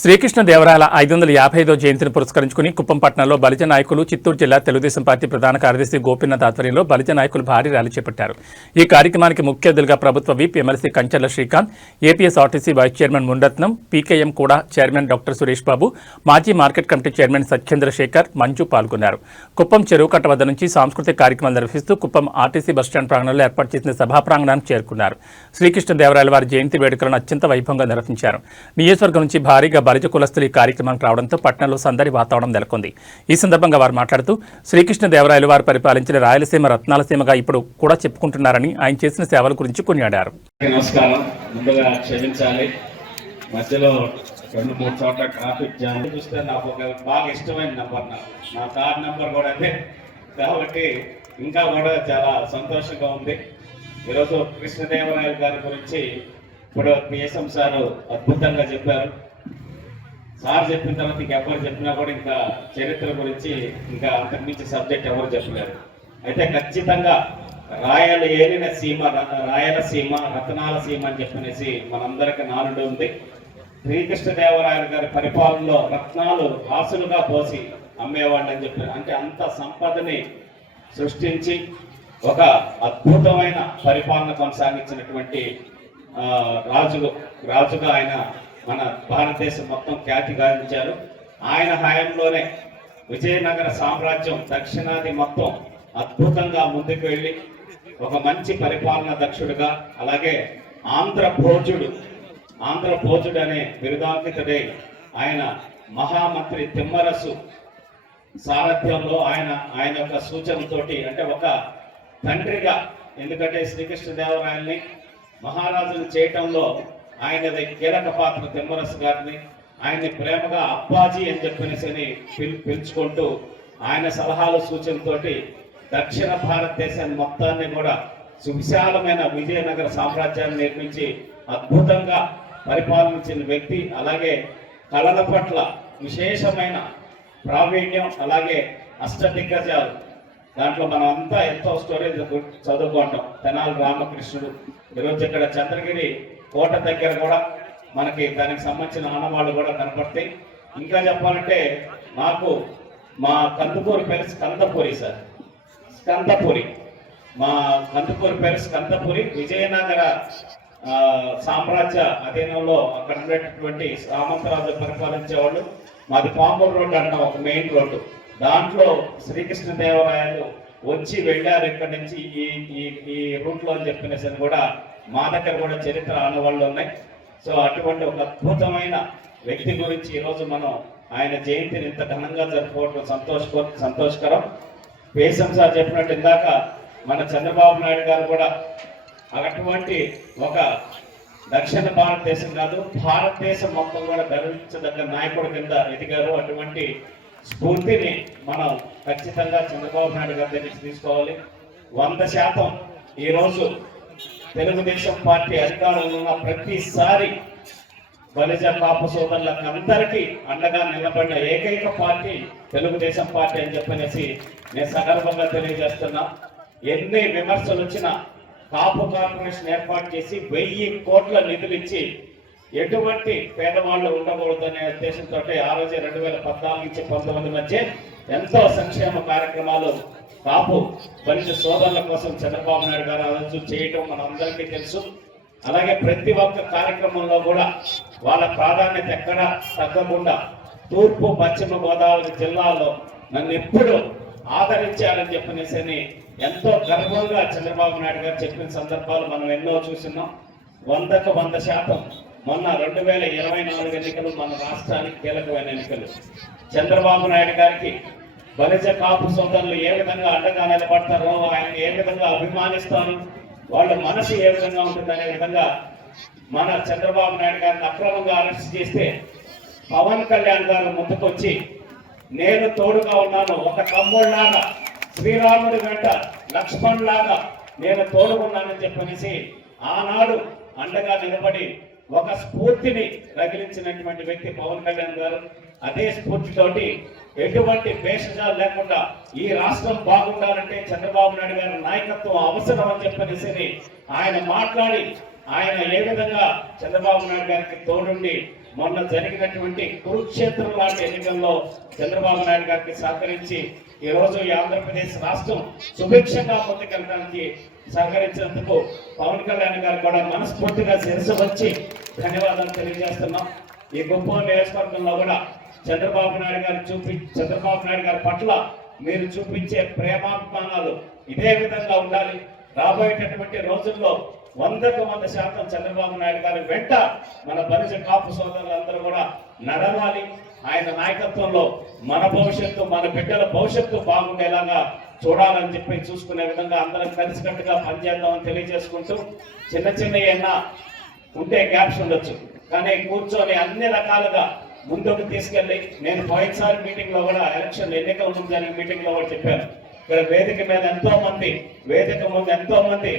శ్రీకృష్ణదేవరాయల 555వ జయంతిని పురస్కరించుకుని కుప్పం పట్టణంలో బలిజ నాయకులు, చిత్తూరు జిల్లా తెలుగుదేశం పార్టీ ప్రధాన కార్యదర్శి గోపీనాథ్ ఆధ్వర్యంలో బలిజ నాయకులు భారీ ర్యాలీ చేపట్టారు. ఈ కార్యక్రమానికి ముఖ్య అతిథులుగా ప్రభుత్వ whip M L C Kancharla Srikanth, A P S R T C vice chairman Munirathnam, P K M కూడా చైర్మన్ డాక్టర్ సురేష్ బాబు, మాజీ market committee chairman Satyendra Sekhar, Manju పాల్గొన్నారు. కుప్పం చెరువు కట్ట వద్ద నుంచి సాంస్కృతిక కార్యక్రమాలు నిర్వహిస్తూ కుప్పం ఆర్టీసీ బస్టాండ్ ప్రాంగణంలో ఏర్పాటు చేసిన సభా ప్రాంగణానికి చేరుకున్నారు. శ్రీకృష్ణదేవరాయల వారి జయంతి వేడుకలను అత్యంత వైభవంగా నిర్వహించారు. నియోజకవర్గం నుంచి భారీగా బలిజ కులస్తులు ఈ కార్యక్రమానికి రావడంతో పట్టణంలో సందడి వాతావరణం నెలకొంది. ఈ సందర్భంగా వారు మాట్లాడుతూ శ్రీకృష్ణదేవరాయలు వారు పరిపాలించిన రాయలసీమ రత్నాలసీమగా ఇప్పుడు కూడా చెప్పుకుంటున్నారని, ఆయన చేసిన సేవల గురించి కొనియాడారు. నమస్కారం. ముందుగా క్షమించాలి, మధ్యలో 2-3 చోట్ల ట్రాఫిక్ జామ్ చూస్తే నాకు ఒక బాగా ఇష్టమైన నెంబర్, నా కార్ నెంబర్ కూడా అదే కాబట్టి ఇంకా కూడా చాలా సంతోషంగా ఉంది. ఈరోజు కృష్ణదేవరాయలు గారి గురించి ఇప్పుడు పిఎస్ఎం సార్ అద్భుతంగా చెప్పారు. సార్ చెప్పిన తర్వాత ఇంకెవరు చెప్పినా కూడా ఇంకా చరిత్ర గురించి ఇంకా అంతకుమించి సబ్జెక్ట్ ఎవరు చెప్పలేరు. అయితే ఖచ్చితంగా రాయలసీమ రతనాల సీమ అని చెప్పనేసి మనందరికి నానుడు ఉంది. శ్రీకృష్ణదేవరాయలు గారి పరిపాలనలో రత్నాలు రాసులుగా పోసి అమ్మేవాళ్ళు అని చెప్పారు. అంటే అంత సంపదని సృష్టించి ఒక అద్భుతమైన పరిపాలన కొనసాగించినటువంటి రాజుగా ఆయన మన భారతదేశం మొత్తం ఖ్యాతి గాంచారు. ఆయన హయాంలోనే విజయనగర సామ్రాజ్యం దక్షిణాది మొత్తం అద్భుతంగా ముందుకు వెళ్ళి ఒక మంచి పరిపాలన దక్షుడుగా, అలాగే ఆంధ్రభోజుడు అనే బిరుదాంకితుడై ఆయన మహామంత్రి తిమ్మరసు సారథ్యంలో ఆయన యొక్క సూచనతోటి, అంటే ఒక తండ్రిగా, ఎందుకంటే శ్రీకృష్ణదేవరాయల్ని మహారాజును చేయటంలో ఆయనది కీలక పాత్ర తిమ్మరసు గారిని, ఆయన్ని ప్రేమగా అప్పాజీ అని చెప్పనేసి పిలుచుకుంటూ ఆయన సలహాలు సూచనతోటి దక్షిణ భారతదేశాన్ని మొత్తాన్ని కూడా సువిశాలమైన విజయనగర సామ్రాజ్యాన్ని నిర్మించి అద్భుతంగా పరిపాలించిన వ్యక్తి. అలాగే కళల పట్ల విశేషమైన ప్రావీణ్యం, అలాగే అష్టదిగ్గజాలు, దాంట్లో మనం అంతా ఎంతో స్టోరేజ్ చదువుకుంటాం. తెనాలి రామకృష్ణుడు, ఈరోజు ఇక్కడ చంద్రగిరి కోట దగ్గర కూడా మనకి దానికి సంబంధించిన ఆనవాళ్ళు కూడా కనపడతాయి. ఇంకా చెప్పాలంటే నాకు మా కందుకూరు పేరు స్కందపురి సార్, మా కందుకూరు పేరు స్కందపురి. విజయనగర సామ్రాజ్య అధీనంలో అక్కడ ఉండేటటువంటి సామంతరాజు పరిపాలించేవాళ్ళు. మాది పాంపూర్ రోడ్డు అంటాం, ఒక మెయిన్ రోడ్డు. దాంట్లో శ్రీకృష్ణదేవరాయలు వచ్చి వెళ్ళారు ఇక్కడి నుంచి ఈ రూట్లో అని చెప్పినేసి కూడా మా దగ్గర కూడా చరిత్ర ఆనవాళ్ళు ఉన్నాయి. సో అటువంటి ఒక అద్భుతమైన వ్యక్తి గురించి ఈరోజు మనం ఆయన జయంతిని ఇంత ఘనంగా జరుపుకోవడం సంతోషకరం. పేసం సార్ చెప్పినట్టు ఇందాక మన చంద్రబాబు నాయుడు గారు కూడా అటువంటి ఒక దక్షిణ భారతదేశం కాదు, భారతదేశం మొత్తం కూడా గర్వించదగ్గ నాయకుడి కింద ఎదిగారు. అటువంటి స్ఫూర్తిని మనం ఖచ్చితంగా చంద్రబాబు నాయుడు గారి దగ్గరికి తీసుకోవాలి. 100% ఈరోజు తెలుగుదేశం పార్టీ అధికారంలో ఉన్న ప్రతిసారి బలిజ కాపు సోదరులకు అందరికీ అండగా నిలబడిన ఏకైక పార్టీ తెలుగుదేశం పార్టీ అని చెప్పనేసి నేను సగర్వంగా తెలియజేస్తున్నా. ఎన్ని విమర్శలు వచ్చినా కాపు కార్పొరేషన్ ఏర్పాటు చేసి 1000 కోట్ల నిధులు ఇచ్చి ఎటువంటి పేదవాళ్ళు ఉండకూడదనే ఉద్దేశంతో ఆ రోజు 2014 నుంచి 19 మధ్య ఎంతో సంక్షేమ కార్యక్రమాలు కాపు బలిజ సోదరుల కోసం చంద్రబాబు నాయుడు గారు ఆలోచన చేయటం మన అందరికీ తెలుసు. అలాగే ప్రతి ఒక్క కార్యక్రమంలో కూడా వాళ్ళ ప్రాధాన్యత ఎక్కడ తగ్గకుండా తూర్పు పశ్చిమ గోదావరి జిల్లాలో నన్ను ఎప్పుడు ఆదరించాలని చెప్పనేసి ఎంతో గర్వంగా చంద్రబాబు నాయుడు గారు చెప్పిన సందర్భాలు మనం ఎన్నో చూస్తున్నాం. 100కు 100%. మొన్న 2024 ఎన్నికలు మన రాష్ట్రానికి కీలకమైన ఎన్నికలు. చంద్రబాబు నాయుడు గారికి బలిజ కాపు సోదరులు ఏ విధంగా అండగా నిలబడతారో, ఆయన ఏ విధంగా అభిమానిస్తారో, వాళ్ళ మనసు ఏ విధంగా ఉంటుంది అనే విధంగా మన చంద్రబాబు నాయుడు గారిని అక్రమంగా అరెస్ట్ చేస్తే పవన్ కళ్యాణ్ గారు ముందుకొచ్చి నేను తోడుగా ఉన్నాను, ఒక తమ్ముళ్లాగా శ్రీరాముడి వెంట లక్ష్మణ్ లాగా నేను తోడుకున్నానని చెప్పనేసి ఆనాడు అండగా నిలబడి ఒక స్ఫూర్తిని రగిలించినటువంటి వ్యక్తి పవన్ కళ్యాణ్ గారు. అదే స్ఫూర్తితోటి ఎటువంటి భేషజాలు లేకుండా ఈ రాష్ట్రం బాగుండాలంటే చంద్రబాబు నాయుడు గారి నాయకత్వం అవసరం అని చెప్పనేసి ఆయన మాట్లాడి, ఆయన ఏ విధంగా చంద్రబాబు నాయుడు గారికి తోడుండి మొన్న జరిగినటువంటి కురుక్షేత్రం లాంటి ఎన్నికల్లో చంద్రబాబు నాయుడు గారికి సహకరించి ఈ రోజు ఈ ఆంధ్రప్రదేశ్ రాష్ట్రం సుభిక్షంగా ముందుకెళ్ళడానికి సహకరించినందుకు పవన్ కళ్యాణ్ గారు కూడా మనస్ఫూర్తిగా శిరస్సు వచ్చి ధన్యవాదాలు తెలియజేస్తున్నాం. ఈ గొప్ప నియోజకవర్గంలో కూడా చంద్రబాబు నాయుడు గారి పట్ల మీరు చూపించే ప్రేమాభిమానాలు ఇదే విధంగా ఉండాలి. రాబోయేటటువంటి రోజుల్లో 100% చంద్రబాబు నాయుడు గారి వెంట మన బలిజ కాపు సోదరులందరూ కూడా నడవాలి. ఆయన నాయకత్వంలో మన భవిష్యత్తు, మన బిడ్డల భవిష్యత్తు బాగుండేలాగా చూడాలని చెప్పి చూసుకునే విధంగా అందరం కలిసికట్టుగా పనిచేద్దామని తెలియజేసుకుంటూ, చిన్న ఏమన్నా ఉంటే గ్యాప్స్ ఉండొచ్చు, కానీ కూర్చొని అన్ని రకాలుగా ముందుకు తీసుకెళ్ళి, నేను పోయినసారి మీటింగ్ లో కూడా ఎలక్షన్ ఎన్నికల ముందు జరిగిన మీటింగ్ లో కూడా చెప్పాను, ఇక్కడ వేదిక మీద వేదిక ముందు ఎంతో మంది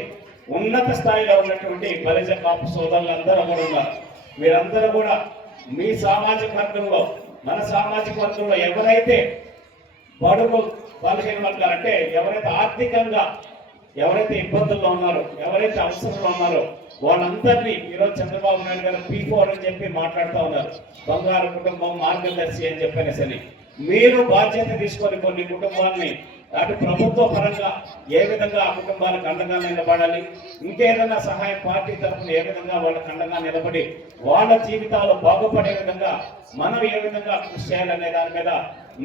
ఉన్నత స్థాయిలో ఉన్నటువంటి బలిజ కాపు సోదరులు అందరూ కూడా ఉన్నారు. మీరందరూ కూడా మీ సామాజిక వర్గంలో, మన సామాజిక వర్గంలో ఎవరైతే బడుగు బలహీన వర్గాలు అంటే ఎవరైతే ఆర్థికంగా ఎవరైతే ఇబ్బందుల్లో ఉన్నారో, ఎవరైతే అవసరంలో ఉన్నారో వాళ్ళందరినీ ఈరోజు చంద్రబాబు నాయుడు గారు P4 అని చెప్పి మాట్లాడుతూ ఉన్నారు. బంగారు కుటుంబం, మార్గదర్శి అని చెప్పనేసరి మీరు బాధ్యత తీసుకొని కొన్ని కుటుంబాలని అటు ప్రభుత్వ పరంగా ఏ విధంగా ఆ కుటుంబాలకు అండగా నిలబడాలి, ఇంకేదైనా సహాయం పార్టీ తరఫున ఏ విధంగా వాళ్ళకి అండగా నిలబడి వాళ్ళ జీవితాలు బాగుపడే విధంగా మనం ఏ విధంగా కృషి చేయాలనే దాని మీద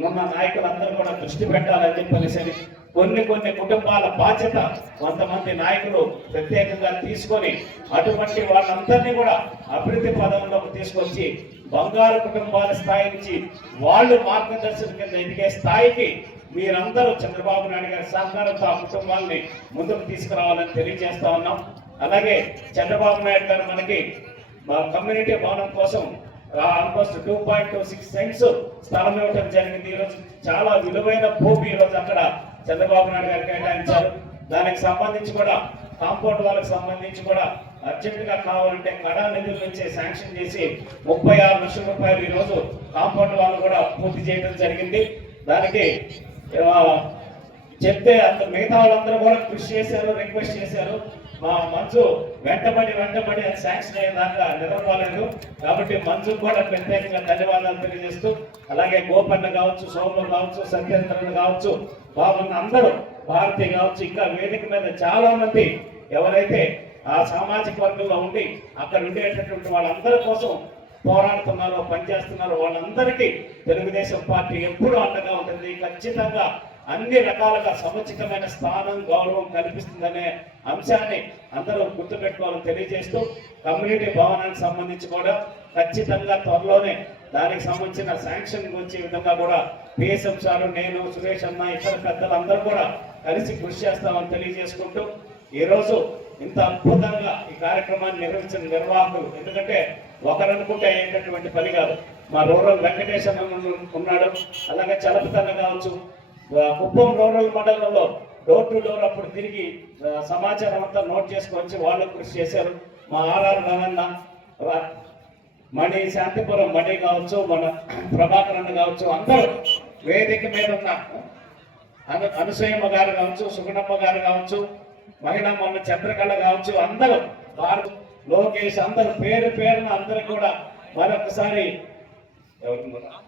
ఉన్న నాయకులందరూ కూడా దృష్టి పెట్టాలని చెప్పనేసి కొన్ని కుటుంబాల బాధ్యత కొంతమంది నాయకులు ప్రత్యేకంగా తీసుకొని అటువంటి వాళ్ళందరినీ కూడా అభివృద్ధి పదంలోకి తీసుకొచ్చి బంగారు కుటుంబాల స్థాయి నుంచి వాళ్ళు మార్గదర్శనం కింద ఎదిగే స్థాయికి మీరందరూ చంద్రబాబు నాయుడు గారి సహకారంతో ఆ కుటుంబాలని ముందుకు తీసుకురావాలని తెలియజేస్తా ఉన్నాం. అలాగే చంద్రబాబు నాయుడు గారు మనకి కమ్యూనిటీ భవనం కోసం ఆల్మోస్ట్ 2.26 సెంట్స్ స్థలం ఇవ్వడం జరిగింది. ఈరోజు చాలా విలువైన భూమి ఈరోజు అక్కడ చంద్రబాబు నాయుడు గారు కేటాయించారు. దానికి సంబంధించి కూడా కాంపౌండ్ వాళ్ళకి సంబంధించి కూడా అర్జెంట్ గా కావాలంటే కడా నిధుల నుంచి శాంక్షన్ చేసి 36 లక్షల రూపాయలు ఈరోజు కాంపౌండ్ వాళ్ళు కూడా పూర్తి చేయడం జరిగింది. దానికి చెప్తే అంత మిగతా వాళ్ళందరూ కూడా కృషి చేశారు, రిక్వెస్ట్ చేశారు. మా మంచు వెంటబడి అది శాంక్షన్ అయ్యేదాకా నిద్రపోలేదు. కాబట్టి మంచుకు కూడా ప్రత్యేకంగా ధన్యవాదాలు తెలియజేస్తూ, అలాగే గోపన్న కావచ్చు, సోమలు కావచ్చు, సత్యేంద్రన్ కావచ్చు, బాబున్న అందరూ, భారతి కావచ్చు, ఇంకా వేదిక మీద చాలా మంది ఎవరైతే ఆ సామాజిక వర్గంలో ఉండి అక్కడ ఉండేటటువంటి వాళ్ళందరి కోసం పోరాడుతున్నారో, పనిచేస్తున్నారో వాళ్ళందరికీ తెలుగుదేశం పార్టీ ఎప్పుడూ అండగా ఉంటుంది. ఖచ్చితంగా అన్ని రకాలుగా సముచితమైన స్థానం, గౌరవం కల్పిస్తుందనే అంశాన్ని అందరూ గుర్తుపెట్టుకోవాలని తెలియజేస్తూ, కమ్యూనిటీ భవనానికి సంబంధించి కూడా ఖచ్చితంగా త్వరలోనే దానికి సంబంధించిన శాంక్షన్ వచ్చే విధంగా కూడా పిఎస్ఎం సార్, నేను, సురేష్ అన్న, ఇతర పెద్దలు అందరూ కూడా కలిసి కృషి చేస్తామని తెలియజేసుకుంటూ, ఈరోజు ఇంత అద్భుతంగా ఈ కార్యక్రమాన్ని నిర్వహించిన నిర్వాహకులు, ఎందుకంటే ఒకరనుకుంటే అయ్యేటటువంటి పని కాదు. మా రూరల్ వెంకటేశ్వర ఉన్నాడు, అలాగే చలపతన్న కావచ్చు, కుప్పం రూరల్ మండలంలో డోర్ టు డోర్ అప్పుడు తిరిగి సమాచారం అంతా నోట్ చేసుకొచ్చి వాళ్ళు కృషి చేశారు. మా ఆర్ఆర్ గణన్న, మణి శాంతిపురం మణి కావచ్చు, మన ప్రభాకర్ అన్న కావచ్చు, అందరూ వేదిక మీద ఉన్న అనసూయమ్మ గారు కావచ్చు, సుగుణమ్మ గారు కావచ్చు, మహిళ మొన్న చంద్రకళ కావచ్చు, అందరూ లోకేష్, అందరూ పేరున అందరూ కూడా మరొకసారి